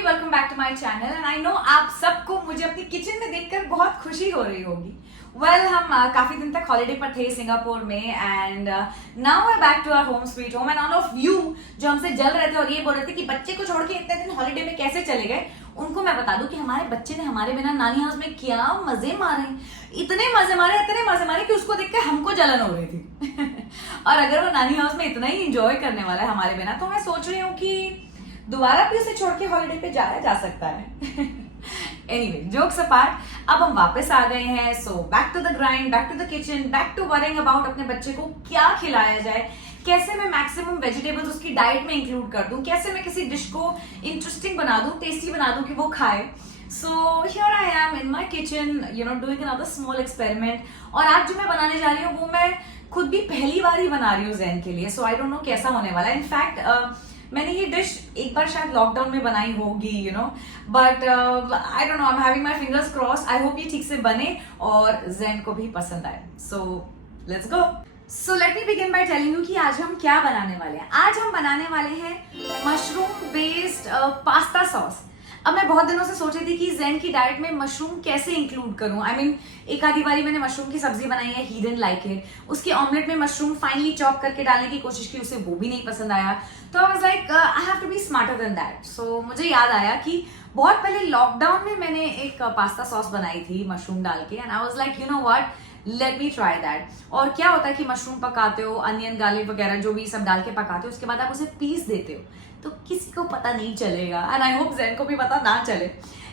Welcome back to my channel and I know आप सबको मुझे अपनी किचन में देखकर बहुत खुशी हो रही होगी। हम काफी दिन तक हॉलिडे पर थे सिंगापुर में and now we are back to our home sweet home and all of you जो हमसे जल रहे थे और ये बोल रहे थे कि बच्चे को छोड़ के इतने दिन हॉलिडे में कैसे चले गए, उनको मैं बता दूं कि हमारे बच्चे ने हमारे बिना नानी हाउस में क्या मजे मारे, इतने मजे मारे कि उसको देख के हमको जलन हो रही थी और अगर वो नानी हाउस में इतना ही एंजॉय करने वाला है हमारे बिना, तो मैं सोच रही हूँ कि दोबारा भी उसे छोड़ के हॉलिडे पे जाया जा सकता है। एनीवे, जोक्स अपार्ट, अब हम वापस आ गए हैं। So back to the grind, back to the kitchen, back to worrying about अपने बच्चे को क्या खिलाया जाए, कैसे मैं मैक्सिमम वेजिटेबल्स उसकी डाइट में इंक्लूड कर दूं, कैसे मैं किसी डिश को इंटरेस्टिंग बना दूं, टेस्टी बना दूं कि वो खाए। So here I am in my kitchen, doing another small experiment. और आज जो मैं बनाने जा रही हूँ वो मैं खुद भी पहली बार ही बना रही हूँ ज़ैन के लिए। सो आई डोंट नो कैसा होने वाला है। इनफैक्ट मैंने ये डिश एक बार शायद लॉकडाउन में बनाई होगी, but I don't no, I am having my fingers cross. I hope ये ठीक से बने और ज़ैन को भी पसंद आए। So let's go. So let me begin by telling you कि आज हम क्या बनाने वाले हैं। आज हम बनाने वाले हैं मशरूम बेस्ड पास्ता सॉस। अब मैं बहुत दिनों से सोच रही थी कि ज़ैन की डाइट में मशरूम कैसे इंक्लूड करूं। आई मीन एक आधी बारी मैंने मशरूम की सब्जी बनाई है, ही डिडंट लाइक इट। उसके ऑमलेट में मशरूम फाइनली चॉप करके डालने की कोशिश की, उसे वो भी नहीं पसंद आया। तो I was like I have to be smarter than that. So मुझे याद आया कि बहुत पहले लॉकडाउन में मैंने एक पास्ता सॉस बनाई थी मशरूम डाल के and I was like you know what, let me try that. और क्या होता है कि मशरूम पकाते हो, अनियन गार्लिक वगैरह जो भी सब डाल के पकाते हो, उसके बाद आप उसे पीस देते हो तो किसी को पता नहीं चलेगा एंड आई होप ज़ैन को भी पता ना चले।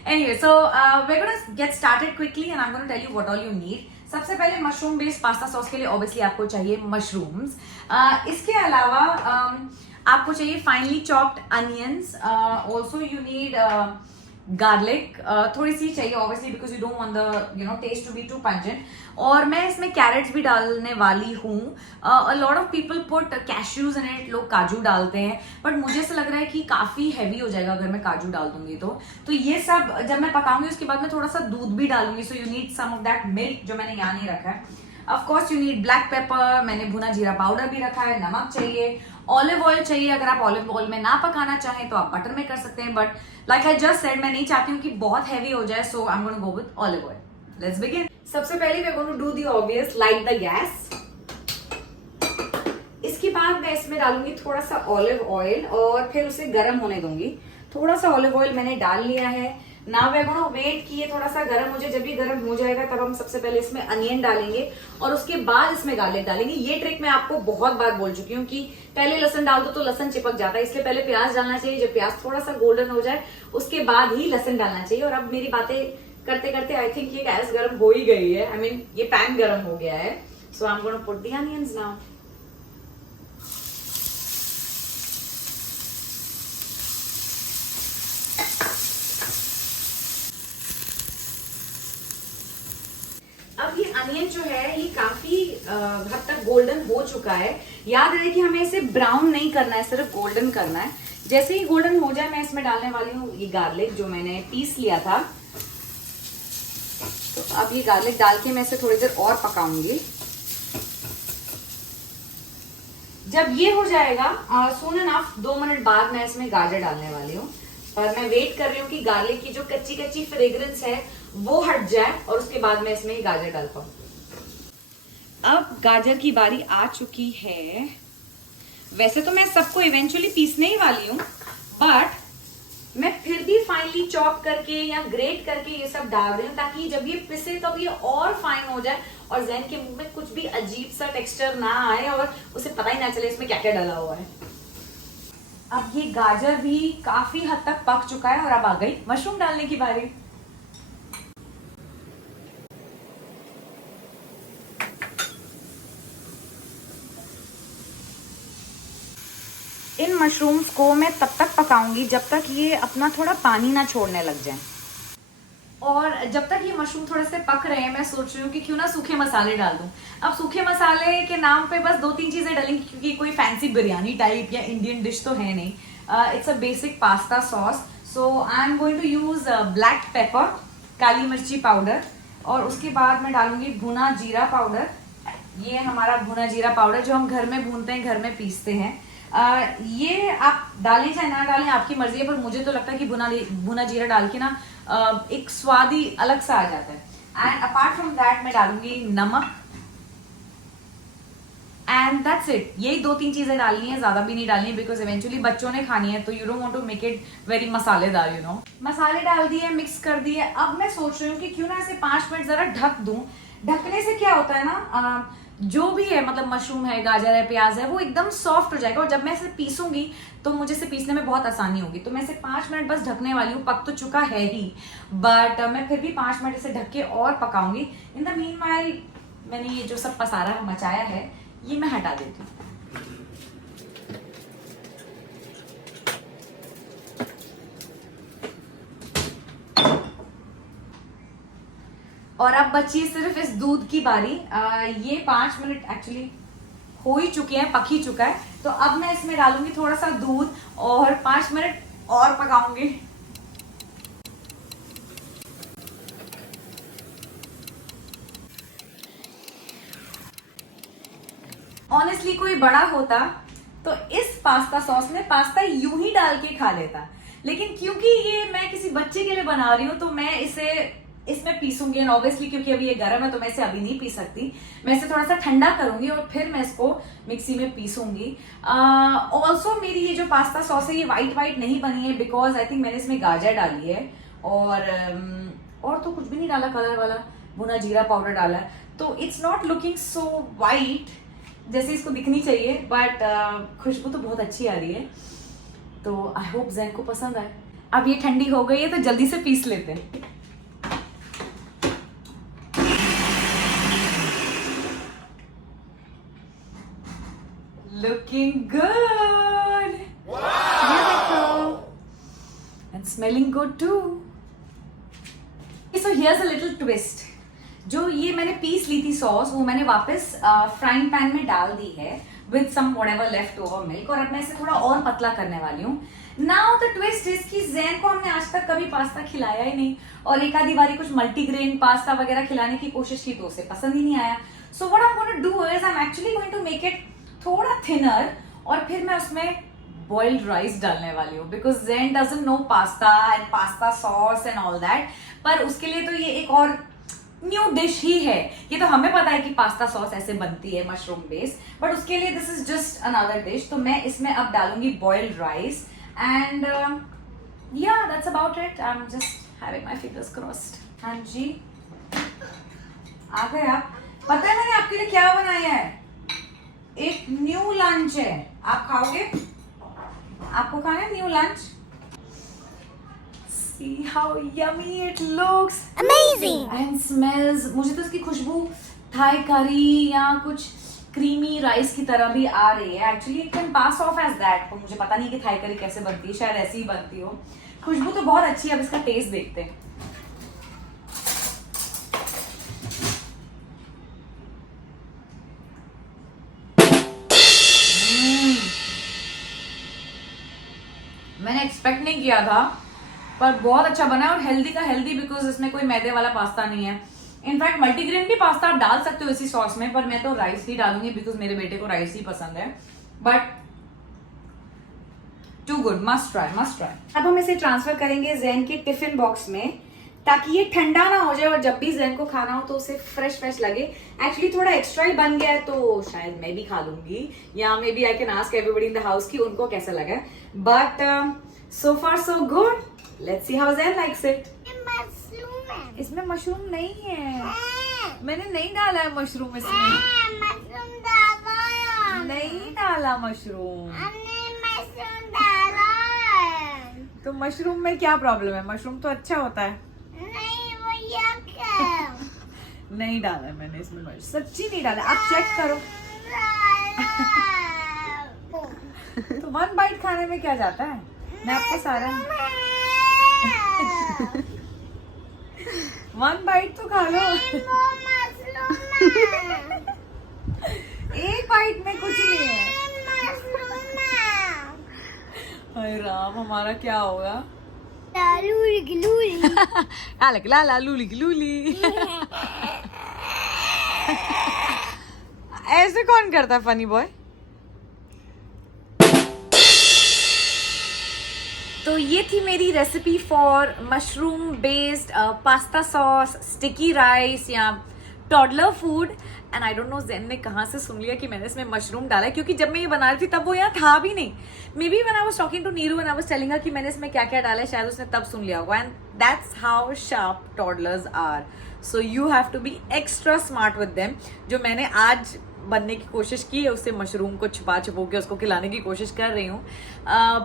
Anyway, so we are gonna get started quickly and I am gonna tell you what all you need. सबसे पहले मशरूम बेस्ड पास्ता सॉस के लिए ऑब्वियसली आपको चाहिए मशरूम्स। इसके अलावा आपको चाहिए finely chopped onions. Also you need garlic, थोड़ी सी चाहिए obviously because you don't want the taste to be too pungent. और मैं इसमें कैरेट्स भी डालने वाली हूँ। A lot of people put cashews in it, लोग काजू डालते हैं, बट मुझे ऐसा लग रहा है कि काफी हैवी हो जाएगा अगर मैं काजू डाल दूंगी तो ये सब जब मैं पकाऊंगी उसके बाद मैं थोड़ा सा दूध भी डालूंगी। So you need some of that milk जो मैंने यहाँ नहीं रखा है। Of course you need black pepper, मैंने भुना जीरा पाउडर भी रखा है, नमक चाहिए, ऑलिव ऑयल चाहिए। अगर आप ऑलिव ऑयल में ना पकाना चाहें तो आप बटर में कर सकते हैं, but like I just said मैं नहीं चाहती हूँ कि बहुत हैवी हो जाए, so I am gonna go with olive oil. Let's begin. सबसे पहले we are going to do the obvious, light the gas. इसके बाद मैं इसमें डालूंगी थोड़ा सा ऑलिव ऑयल और फिर उसे गर्म होने दूंगी। थोड़ा सा ऑलिव ऑयल मैंने डाल लिया है। Now we are gonna wait कि ये थोड़ा सा गर्म हो जाए। जब ये गर्म हो जाएगा तब हम सबसे पहले इसमें अनियन डालेंगे और उसके बाद इसमें गार्लिक डालेंगे। ये ट्रिक मैं आपको बहुत बार बोल चुकी हूँ कि पहले लहसुन डाल दो तो लहसुन चिपक जाता है, इसलिए पहले प्याज डालना चाहिए। जब प्याज थोड़ा सा गोल्डन हो जाए उसके बाद ही लहसुन डालना चाहिए। और अब मेरी बातें करते करते आई थिंक ये गैस गर्म हो ही गई है, आई मीन ये पैन गर्म हो गया है। So I am gonna put the onions now. अब ये अनियन जो है ये काफी हद तक गोल्डन हो चुका है। याद रहे कि हमें इसे ब्राउन नहीं करना है, सिर्फ गोल्डन करना है। जैसे ही गोल्डन हो जाए मैं इसमें डालने वाली हूँ ये गार्लिक जो मैंने पीस लिया था। तो अब ये गार्लिक डाल के मैं इसे थोड़ी देर और पकाऊंगी। जब ये हो जाएगा सून एनफ 2 मिनट बाद मैं इसमें गाजर डालने वाली हूँ। पर मैं वेट कर रही हूँ कि गार्लिक की जो कच्ची कच्ची फ्रेग्रेंस है वो हट जाए और उसके बाद मैं इसमें गाजर डाल पाऊँ। अब गाजर की बारी आ चुकी है। वैसे तो मैं सबको इवेंचुअली पीसने ही वाली हूँ, बट मैं फिर भी फाइनली चॉप करके या ग्रेट करके ये सब डाल रही हूँ ताकि जब ये पिसे तब ये और फाइन हो जाए और ज़ैन के मुंह में कुछ भी अजीब सा टेक्सचर ना आए और उसे पता ही ना चले इसमें क्या क्या डाला हुआ है। अब ये गाजर भी काफी हद तक पक चुका है और अब आ गई मशरूम डालने की बारी। इन मशरूम्स को मैं तब तक पकाऊंगी जब तक ये अपना थोड़ा पानी ना छोड़ने लग जाए। और जब तक ये मशरूम थोड़े से पक रहे हैं मैं सोच रही हूँ कि क्यों ना सूखे मसाले डाल दूं। अब सूखे मसाले के नाम पे बस 2-3 चीजें डालेंगी क्योंकि कोई फैंसी बिरयानी टाइप या इंडियन डिश तो है नहीं। It's a basic pasta sauce. So I am going to use black pepper, काली मिर्ची पाउडर, और उसके बाद मैं डालूंगी भुना जीरा पाउडर। ये हमारा भुना जीरा पाउडर जो हम घर में भूनते हैं, घर में पीसते हैं। ये आप डालें चाहे ना डालें, आपकी मर्जी है, पर मुझे तो लगता है कि भुना जीरा डाल के ना एक स्वाद ही अलग सा आ जाता है। एंड अपार्ट फ्रॉम दैट मैं डालूंगी नमक, एंड दैट्स इट। यही 2-3 चीजें डालनी है, ज्यादा भी नहीं डालनी है, बिकॉज इवेंचुअली बच्चों ने खानी है, तो you don't want to make it very मसालेदार, यू नो। मसाले डाल दिए, मिक्स कर दिए। अब मैं सोच रही हूँ कि क्यों ना ऐसे 5 मिनट जरा ढक दूं। ढकने से क्या होता है ना, जो भी है, मतलब मशरूम है, गाजर है, प्याज है, वो एकदम सॉफ्ट हो जाएगा, और जब मैं इसे पीसूंगी तो मुझे इसे पीसने में बहुत आसानी होगी। तो मैं इसे 5 मिनट बस ढकने वाली हूँ। पक तो चुका है ही, बट मैं फिर भी 5 मिनट इसे ढक के और पकाऊंगी। इन द मीनवाइल मैंने ये जो सब पसारा मचाया है, ये मैं हटा देती हूँ। और अब बची सिर्फ इस दूध की बारी। ये 5 मिनट एक्चुअली हो ही चुके हैं, पक ही चुका है। तो अब मैं इसमें डालूंगी थोड़ा सा दूध और 5 मिनट और पकाऊंगी। ऑनेस्टली कोई बड़ा होता तो इस पास्ता सॉस में पास्ता यूं ही डाल के खा लेता, लेकिन क्योंकि ये मैं किसी बच्चे के लिए बना रही हूँ तो मैं इसे इसमें पीसूंगी। एंड ऑब्वियसली क्योंकि अभी ये गर्म है तो मैं इसे अभी नहीं पी सकती, मैं इसे थोड़ा सा ठंडा करूंगी और फिर मैं इसको मिक्सी में पीसूंगी। ऑल्सो मेरी ये जो पास्ता सॉस है ये वाइट नहीं बनी है, बिकॉज आई थिंक मैंने इसमें गाजर डाली है और तो कुछ भी नहीं डाला, कलर वाला भुना जीरा पाउडर डाला है, तो it's not looking so white जैसे इसको दिखनी चाहिए, बट खुशबू तो बहुत अच्छी आ रही है। तो आई होप जैन को पसंद आए। अब ये ठंडी हो गई है तो जल्दी से पीस लेते हैं। Looking good. Wow. And smelling good too. So here's a little twist. जो ये मैंने पीस ली थी सॉस, वो मैंने वापस फ्राइंग पैन में डाल दी है with some whatever leftover milk, और अब मैं इसे थोड़ा और पतला करने वाली हूँ। नाउ द ट्विस्ट इज कि जैन को हमने आज तक कभी पास्ता खिलाया ही नहीं, और एक आधी बारी कुछ मल्टीग्रेन पास्ता वगैरह खिलाने की कोशिश की तो उसे पसंद ही नहीं आया। So what I am going to do is I am actually going to make it थोड़ा थिनर, और फिर मैं उसमें बॉइल्ड राइस डालने वाली हूँ, because then doesn't know pasta and pasta sauce and all that. पर उसके लिए तो ये एक और न्यू डिश ही है। ये तो हमें पता है कि पास्ता सॉस ऐसे बनती है मशरूम बेस्ड, बट उसके लिए this is just another dish. तो मैं इसमें अब डालूंगी बॉइल्ड राइस एंड या that's about it. I am just having my fingers crossed. हाँ जी, आ गए आप। पता है मैंने आपके लिए क्या बनाया है? एक न्यू लंच है, आप खाओगे? आपको खाना है new lunch? See how yummy it looks, amazing and smells। मुझे तो इसकी खुशबू थाई करी या कुछ क्रीमी राइस की तरह भी आ रही है। Actually it can pass off as that, तो मुझे पता नहीं कि थाई करी कैसे बनती है, शायद ऐसी ही बनती हो। खुशबू तो बहुत अच्छी है। अब इसका टेस्ट देखते हैं। मैंने एक्सपेक्ट नहीं किया था, पर बहुत अच्छा बना है, और हेल्दी का हेल्दी, बिकॉज इसमें कोई मैदे वाला पास्ता नहीं है। इनफैक्ट मल्टीग्रेन भी पास्ता आप डाल सकते हो इसी सॉस में, पर मैं तो राइस ही डालूंगी बिकॉज मेरे बेटे को राइस ही पसंद है। But too good, must try must try. अब हम इसे ट्रांसफर करेंगे ज़ेन के टिफिन बॉक्स में, ताकि ये ठंडा ना हो जाए और जब भी ज़ेन को खाना हो तो उसे फ्रेश फ्रेश लगे। एक्चुअली थोड़ा एक्स्ट्रा ही बन गया है, तो शायद मैं भी खा लूंगी, या maybe I can ask everybody in the house कि उनको कैसा लगा। But so far so good. Let's see how Zen likes it. इसमें मशरूम नहीं है, मैंने नहीं डाला है मशरूम इसमें। मशरूम डाला है। नहीं डाला मशरूम। हमने मशरूम डाला है। तो मशरूम में क्या प्रॉब्लम है? मशरूम तो अच्छा होता है। नहीं, वो yuck है। नहीं डाला है मैंने इसमें मशरूम, सच्ची नहीं डाला। आप चेक करो। तो 1 बाइट खाने में क्या जाता है? मैं आपको सारा 1 बाइट तो खा लो। एक बाइट में कुछ नहीं है। हाय राम, हमारा क्या होगा? लाला लूली लूली। ऐसे कौन करता है फनी बॉय? तो ये थी मेरी recipe for mushroom based pasta sauce, sticky rice या toddler food. And I don't know Jen ने कहाँ से सुन लिया कि मैंने इसमें मशरूम डाला है, क्योंकि जब मैं ये बना रही थी तब वो यहाँ था भी नहीं। Maybe when I was talking to Neeru and I was telling her कि मैंने इसमें क्या क्या डाला है, शायद उसने तब सुन लिया होगा। And that's how sharp toddlers are, so you have to be extra smart with them. जो मैंने आज बनने की कोशिश की है, उससे मशरूम को छुपा छुपो के उसको खिलाने की कोशिश कर रही हूँ।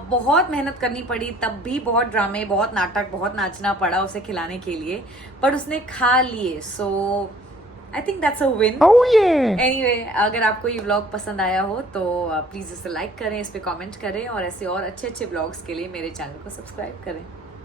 बहुत मेहनत करनी पड़ी, तब भी बहुत ड्रामे, बहुत नाटक, बहुत नाचना पड़ा उसे खिलाने के लिए, पर उसने खा लिए। So I think that's a win. Anyway, अगर आपको ये व्लॉग पसंद आया हो तो प्लीज़ इसे लाइक करें, इस पर कमेंट करें और ऐसे और अच्छे अच्छे व्लॉग्स के लिए मेरे चैनल को सब्सक्राइब करें।